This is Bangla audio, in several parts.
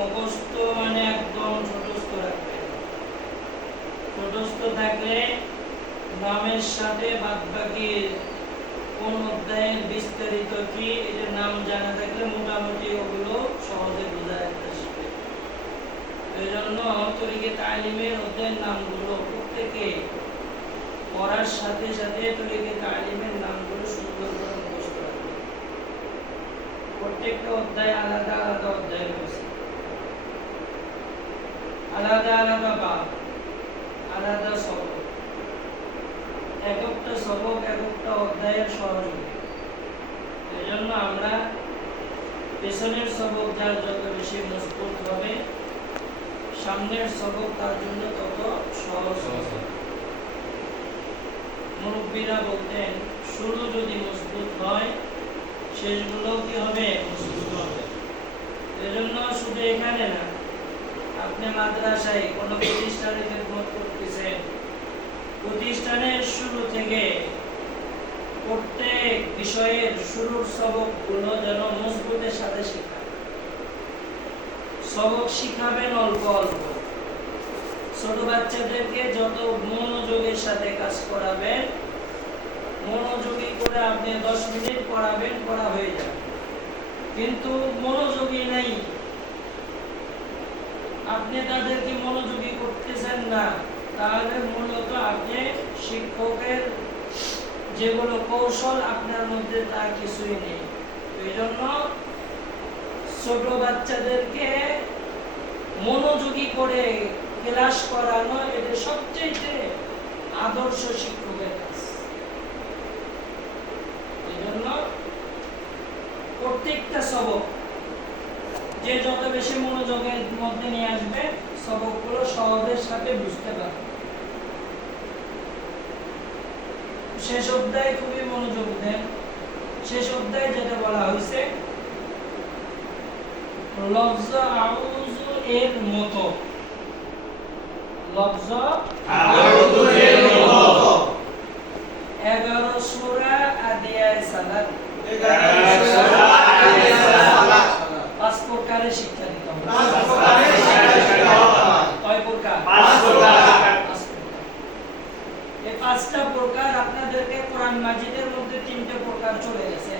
মুখস্থ মানে একদম ছোটস্থ রাখবেন। ছোটস্থ থাকলে নামের সাথে বাদবাকি কোন অধ্যায়ের বিস্তারিত কি এটা নাম জানা থাকলে মোটামুটি ওগুলো সহজে বোঝা আসবে। এই জন্য তরিকে তালিমের অধ্যায়ের নামগুলো প্রত্যেকে পড়ার সাথে সাথে তরিকে তালিমের নামগুলো সুন্দর করে মুখস্থ রাখবে। প্রত্যেকটা অধ্যায় আলাদা আলাদা অধ্যায় রয়েছে, আলাদা আলাদা বাব, আলাদা সবক, এক একটা সবক এক একটা অধ্যায়ের সহযোগী। এই জন্য আমরা পেছনের সবক যার যত বেশি মজবুত হবে, সামনের সবক তার জন্য তত সহজ হবে। মুরব্বীরা বলতেন শুরু যদি মজবুত হয় শেষগুলো কি হবে? মজবুত হবে। এজন্য শুধু এখানে না, আপনি মাদ্রাসায় কোনো প্রতিষ্ঠানে খেদমত করতেছেন, প্রতিষ্ঠানের শুরু থেকে প্রত্যেক বিষয়ের শুরুর সবকগুলো যেন মজবুতের সাথে শেখায়। সবক শিখাবেন অল্প অল্প। ছোট বাচ্চাদেরকে যত মনোযোগের সাথে কাজ করাবেন, মনোযোগী করে আপনি 10 মিনিট পড়াবেন, পড়া হয়ে যাবে। কিন্তু মনোযোগী নাই, আপনি তাদেরকে মনোযোগী করতেছেন না, তাহলে মূলত আপনি শিক্ষকের যেগুলো কৌশল আপনার মধ্যে তা কিছুই নেই। এই জন্য ছোট বাচ্চাদেরকে মনোযোগী করে ক্লাস করানো এটা সবচেয়ে আদর্শ শিক্ষকের কাজ। এই জন্য প্রত্যেকটা সবক যে যত বেশি মনোযোগের মধ্যে নিয়ে আসবে, সবকগুলো সহজের সাথে বুঝতে পারবে। শেষ অধ্যায়ে খুবই মনোযোগ দেন। শেষ অধ্যায়ে যেটা বলা হয়েছে লফজ আউযু এর মতো, লফজ আউযু এর মতো 11 সূরা আদিয়ায়ে সালাত, 11 সূরা আদিয়ায়ে সালাত 5 প্রকারের শিক্ষা দিতে হবে। 5 প্রকারের শিক্ষা দিতে হবে। কয় প্রকার? 5 প্রকার। এই 5টা প্রকার আপনাদেরকে কোরআন মাজিদের মধ্যে 3টে প্রকার চলে গেছে,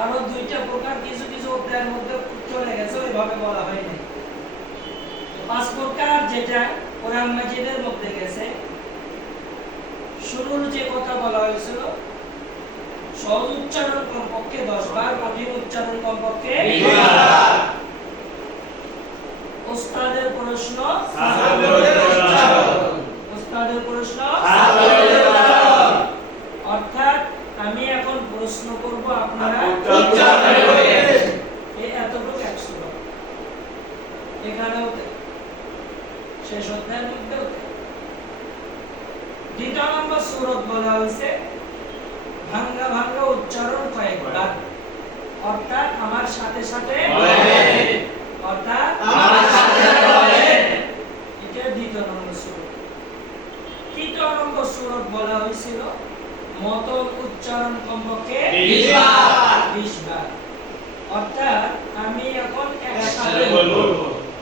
আরো 2টা প্রকার কিছু কিছু অধ্যায়ের মধ্যে চলে গেছে, ওইভাবে বলা হয় নাই। 5 প্রকার যেটা কোরআন মাজিদের মধ্যে গেছে, শুরুর যে কথা বলা হয়েছিল সহজ উচ্চারণ কমপক্ষে 10 বার, কঠিন উচ্চারণ কমপক্ষে 20 বার। ওস্তাদের প্রশ্ন ছাত্রদের উচ্চারণ, ওস্তাদের প্রশ্ন ছাত্রদের উচ্চারণ। অর্থাৎ আমি এখন প্রশ্ন করব, আপনারা উচ্চারণ করবেন। এই এতটুকু 100 বার এখানেও শেষ অধ্যায়ের মধ্যেও। 2 নম্বর সূরত বলা হয়েছে ভাঙ্গা ভাঙ্গা উচ্চারণ কয়েকবার, অর্থাৎ আমার সাথে সাথে বলেন, অর্থাৎ আমার সাথে সাথে বলেন। এটা 2 নম্বর সূরত। 3 নম্বর সূরত বলা হয়েছিল মতন উচ্চারণ কমপক্ষে 20 বার, 20 বার। অর্থাৎ আমি এখন একসাথে বলবো,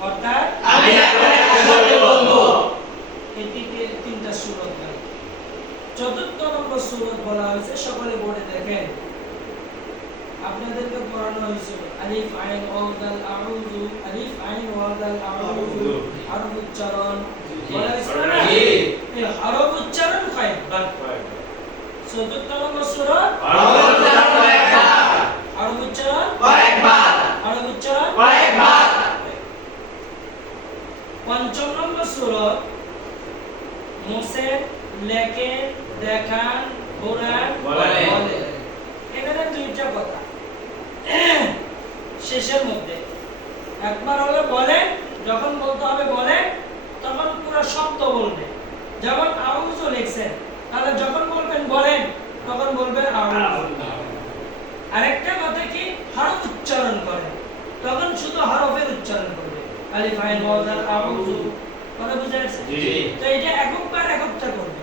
অর্থাৎ আমি এখন একসাথে বলবো। এই 3টা সূরত। 4 নম্বর সূরত বলা হয়েছে, সকলে বোর্ডে দেখেন, আপনাদেরকে পড়ানো হয়েছিল আলিফ আইন ওয়াও দাল আউযু, আলিফ আইন ওয়াও দাল আউযু হরফ উচ্চারণ বলা হয়েছিল না? জি। এই হরফ উচ্চারণ কয়েকবার। 4 নম্বর সূরত হরফ উচ্চারণ কয়েকবার, হরফ উচ্চারণ কয়েকবার, হরফ উচ্চারণ কয়েকবার। 5 নম্বর সূরত মুসেন, লেখেন, দেখান, ঘোরান, বলেন। এখানে 2টা কথা শেষের মধ্যে। একবার হলো বলেন, যখন বলতে হবে বলেন তখন পুরো শব্দ বলবে। যেমন আউযু লিখছেন, তাহলে যখন বলবেন বলেন তখন বলবেন আউযু। আরেকটা কথা কি, হরফ উচ্চারণ করেন তখন শুধু হরফের উচ্চারণ করবে, আলিফ আইন ওয়াও দাল আউযু। কথা বুঝা গেছে? জি। তো এটা একবার এককটা করবে,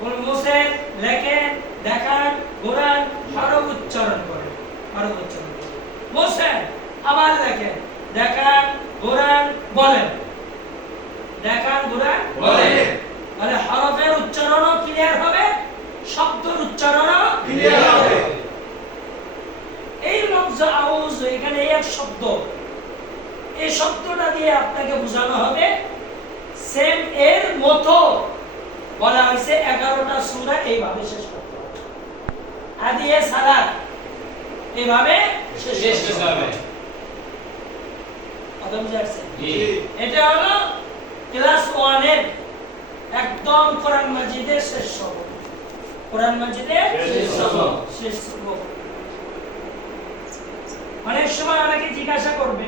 বল মুসেন, লেখেন, দেখান, ঘোরান, হরফ উচ্চারণ করেন, হরফ উচ্চারণ করেন। মুসেন আবার লেখেন, দেখান ঘোরান বলেন। দেখান ঘোরান বলেন। তাহলে হরফের উচ্চারণও ক্লিয়ার হবে, শব্দের উচ্চারণও ক্লিয়ার হবে। এই লফজ আউজ এখানে এক শব্দ, এই শব্দটা দিয়ে আপনাকে বোঝানো হবে সেম এর মতো বলা হয়েছে 11টা সূরা এইভাবে শেষ করতে হবে। আদিয়ে সালাত এইভাবে শেষ করতে হবে। কথা বুঝা গেছে? জি। এটা হলো ক্লাস 1 এর একদম কোরআন মাজিদের শেষ সবক। কোরআন মাজিদের শেষ সবক, শেষ সবক। অনেক সময় আমাকে জিজ্ঞাসা করবে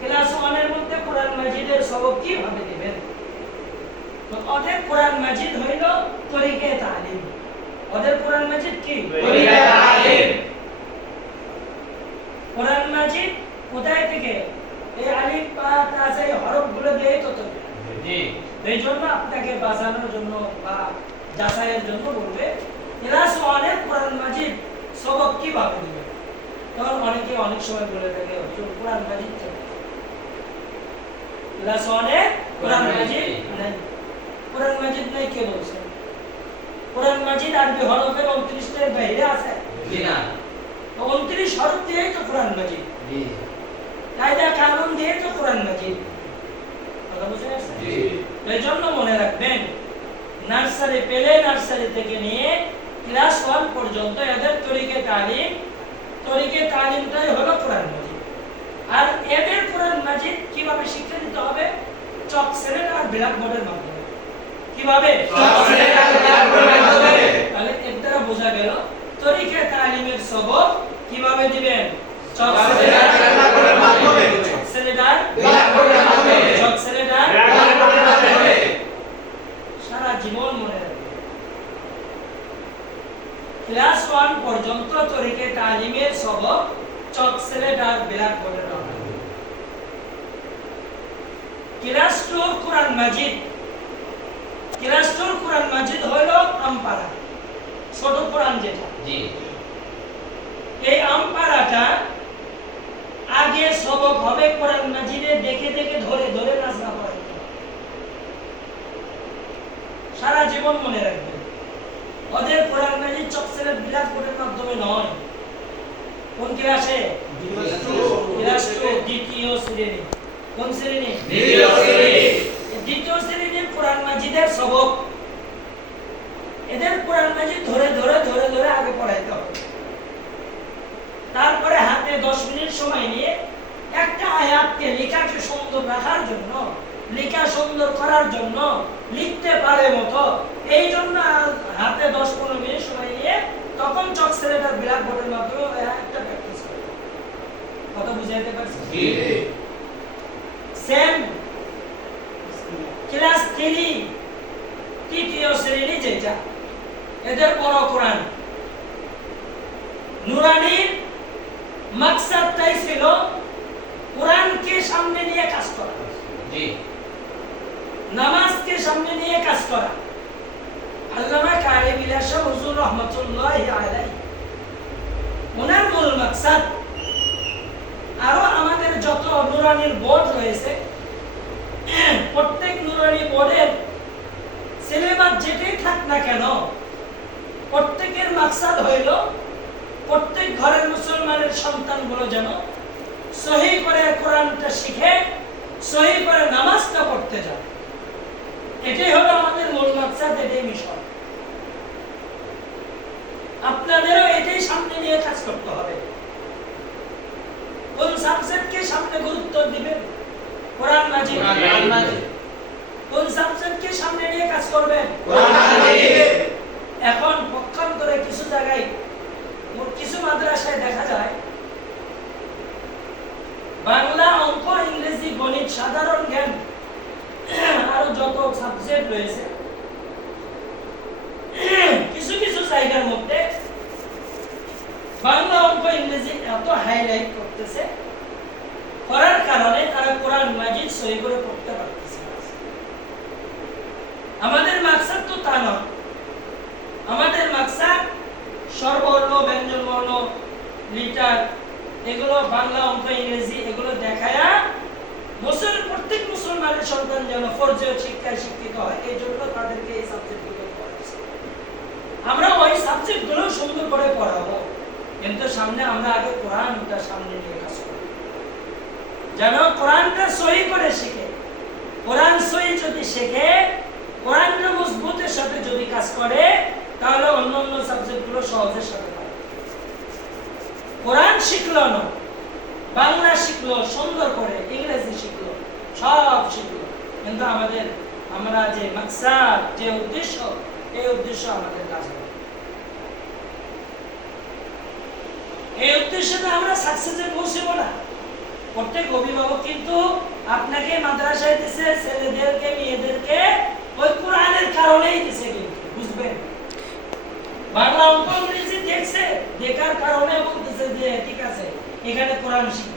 ক্লাস 1 এর মধ্যে কোরআন মাজিদের সবক কিভাবে দিবেন? তো ওদের কোরআন মাজিদ হইল তরিকে তালিম। ওদের কোরআন মাজিদ কি? তরিকে তালিম। কোরআন মাজিদ কোথায় থেকে? এই আলিফ বা তা সেই হরফগুলো দিয়ে তো তৈরি। জি। এই জন্য আপনাকে বাঁচানোর জন্য বা যাচাইয়ের জন্য বলবে ক্লাস 1 এর কোরআন মাজিদ সবক কিভাবে দিবেন? তখন অনেকে অনেক সময় বলে থাকে কোরআন মাজিদ তো ক্লাস 1 এ কোরআন মাজিদ নাই। কোরআন মাজিদ নাই কে বলছে? কোরআন মাজিদ আরবি হরফের 29 টার বাইরে আছে? জি না। তো 29 হরফ দিয়েই তো কোরআন মাজিদ। জি। কায়দা কানুন দিয়ে তো কোরআন মাজিদ। কথা বুঝে আসছে? জি। এইজন্য মনে রাখবেন নার্সারি পেলে নার্সারি থেকে নিয়ে ক্লাস 1 পর্যন্ত এদের তরিকে তালিমটাই হলো কোরআন মাজিদ। আর এদের কোরআন মাজিদ কিভাবে শিক্ষা দিতে হবে? চক স্লেট আর ব্ল্যাক বোর্ডের মাধ্যমে। কিভাবে? চক স্লেট আর ব্ল্যাক বোর্ডের মাধ্যমে। তাহলে এর দ্বারা বোঝা গেল তরিকে তালিমের সবক কিভাবে দিবেন? চক স্লেট আর ব্ল্যাক বোর্ডের মাধ্যমে। চক স্লেট আর ব্ল্যাক বোর্ডের মাধ্যমে। চক স্লেট আর ব্ল্যাক বোর্ডের মাধ্যমে। সারা জীবন মনে রাখবেন। ক্লাস 1 পর্যন্ত তরিকে তালিমের সবক চক স্লেট আর ব্ল্যাক বোর্ডের মাধ্যমে। ক্লাস 2 কোরআন মাজিদ। ক্লাস 2 কোরআন মাজিদ হলো আমপারা, ছোট কোরআন যেটা। জি। এই আমপারাটা আগে সবক হবে কোরআন মাজিদে দেখে দেখে ধরে ধরে নাজরা পড়াইতে হবে। সারা জীবন মনে রাখবেন। ওদের কোরআন মাজিদ চক স্লেট ব্ল্যাক বোর্ডের মাধ্যমে নয়। কোন ক্লাসে? ক্লাস 2 দ্বিতীয় শ্রেণী। কোন শ্রেণী? দ্বিতীয় শ্রেণী। দ্বিতীয় শ্রেণীর কোরআন মাজিদের সবক এদের কোরআন মাজিদ ধরে ধরে ধরে ধরে আগে পড়াইতে হবে। তারপরে হাতে 10 মিনিট সময় নিয়ে একটা আয়াতকে লেখাকে সুন্দর রাখার জন্য, লেখা সুন্দর করার জন্য, লিখতে পারে মতো এই জন্য হাতে 10-15 মিনিট সময় নিয়ে তখন চক স্লেট আর ব্ল্যাক বোর্ডের মাধ্যমে একটা প্র্যাকটিস করে। কথা বুঝাইতে পারছি? জি। সেম ক্লাস 3 তৃতীয় শ্রেণী যেটা এদের বড় কোরআন নুরানির মাকসাদটাই ছিল কোরআনকে সামনে নিয়ে কাজ করা। জি। নামাজকে সামনে নিয়ে কাজ করা। আল্লামা কারি বিলাসা হুজুর রাহমাতুল্লাহি আলাইহি ওনার মূল মাকসাদ আরো আমাদের যত নুরানির বোর্ড রয়েছে প্রত্যেক নুরানি বোর্ডের সিলেবাস যেটাই থাক না কেন প্রত্যেকের মাকসাদ হইল প্রত্যেক ঘরের মুসলমানের সন্তানগুলো যেন সহি করে কোরআনটা শিখে সহি করে নামাজটা পড়তে যায়। এটাই হলো আমাদের মূল মাকসাদ, এটাই মিশন। আপনাদেরও এটাই সামনে নিয়ে কাজ করতে হবে। কোন সাবজেক্টকে সামনে গুরুত্ব দিবেন? কোরআন মাজিদ। কোন সাবজেক্টকে সামনে নিয়ে কাজ করবেন? কোরআন মাজিদ। এখন পক্ষান্তরে কিছু জায়গায় কিছু মাদ্রাসায় দেখা যায় বাংলা, অঙ্ক, ইংরেজি, গণিত, সাধারণ জ্ঞান আরো যত সাবজেক্ট রয়েছে কিছু কিছু জায়গার মধ্যে বাংলা, অঙ্ক, ইংরেজি এত হাইলাইট করতেছে করার কারণে তারা কোরআন মাজিদ সহি করে পড়তে পারতেছে না। আমাদের মাকসাদ তো তা নয়। আমাদের মাকসাদ স্বরবর্ণ, ব্যঞ্জনবর্ণ, লিটার এগুলো বাংলা, অঙ্ক, ইংরেজি এগুলো দেখায়া প্রত্যেক মুসলমানের সন্তান যেন ফরজীয় শিক্ষায় শিক্ষিত হয়, এই জন্য তাদেরকে এই সাবজেক্টগুলো পড়াচ্ছি। আমরা ওই সাবজেক্টগুলো সুন্দর করে পড়াবো, কিন্তু সামনে আমরা আগে কোরআনটা সামনে নিয়ে কাজ করব, যেন কোরআনটা সহি করে শিখে। কোরআন সহি যদি শেখে, কোরআনটা মজবুতের সাথে যদি কাজ করে, তাহলে অন্যান্য সাবজেক্টগুলো সহজের সাথে পারে। কোরআন শিখলো না, বাংলা শিখলো সুন্দর করে, ইংরেজি শিখলো, সব শিখলো, কিন্তু আমরা যে মাকসাদ, যে উদ্দেশ্য, এই উদ্দেশ্য আমাদের কাজ হবে। এই উদ্দেশ্যে আমরা সাকসেসে পৌঁছবো না। প্রত্যেক অভিভাবক কিন্তু আপনাকে মাদ্রাসায় দিছে, ছেলেদেরকে মেয়েদেরকে ওই কোরআনের কারণেই দিছে, কিন্তু বুঝবেন, বাংলা, অঙ্ক, ইংরেজি দেখছে, দেখার কারণে বলতেছে যে ঠিক আছে এখানে কোরআন শিখ।